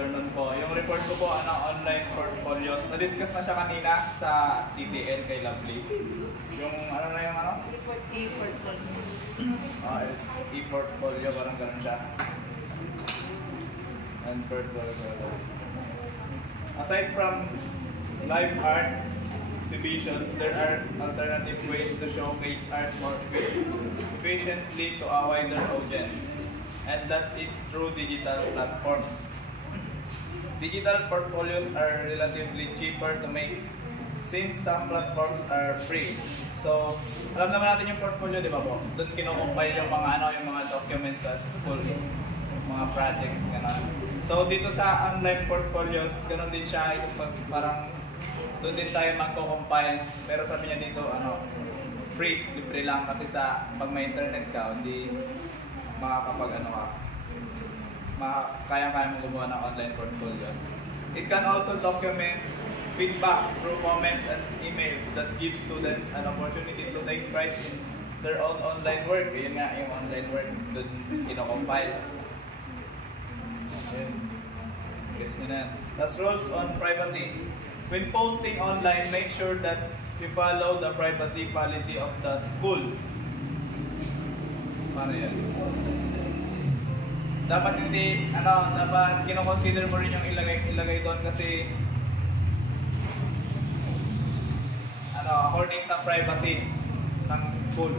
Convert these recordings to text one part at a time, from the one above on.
afternoon po. Yung report ko po, online portfolios. Na-discuss na siya kanina sa TTL kay Lovely. Yung E-portfolio. E-portfolio, parang ganun siya. And portfolio. Aside from live art exhibitions, there are alternative ways to showcase art more efficiently to a wider audience. And that is through digital platforms. Digital portfolios are relatively cheaper to make since some platforms are free. So, alam naman natin yung portfolio, di ba po? Doon kino-compile yung mga yung mga documents sa school, mga projects, gano'n. So, dito sa online portfolios, gano'n din siya, parang doon din tayo magko-compile. Pero sabi niya dito, free, libre lang kasi sa pag may internet ka, hindi makakapag kaya-kaya mong gumawa ng online portfolios. It can also document feedback through comments and emails that give students an opportunity to take pride in their own online work. Yun nga, yung online work, doon kino-compile. Guess nyo na. That's rules on privacy. When posting online, make sure that you follow the privacy policy of the school. Paano yan? Dapat hindi, dapat kino-consider mo rin yung ilagay doon kasi according sa privacy ng school.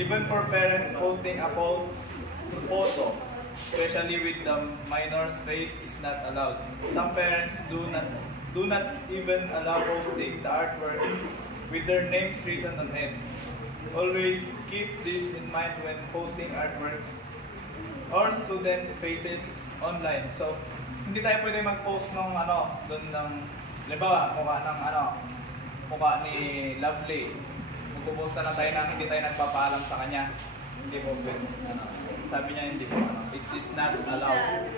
Even for parents, posting a photo, especially with the minor's face, is not allowed. Some parents do not even allow posting the artwork with their names written on it. Always keep this in mind when posting artworks or student faces online. So, hindi tayo pwede mag-post ng doon ng, halimbawa, mukha ni Lovely. Magpo-post na lang tayo nang hindi tayo nagpapaalam sa kanya. Hindi po pwede. Sabi niya hindi po, it is not allowed.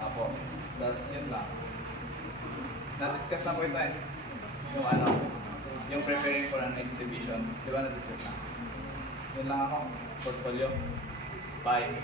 Apo. Tapos yun lang. Na-discuss na po ito eh. Yung preparing for an exhibition. Di ba na-discuss na? Yun lang ako. Portfolio. Bye.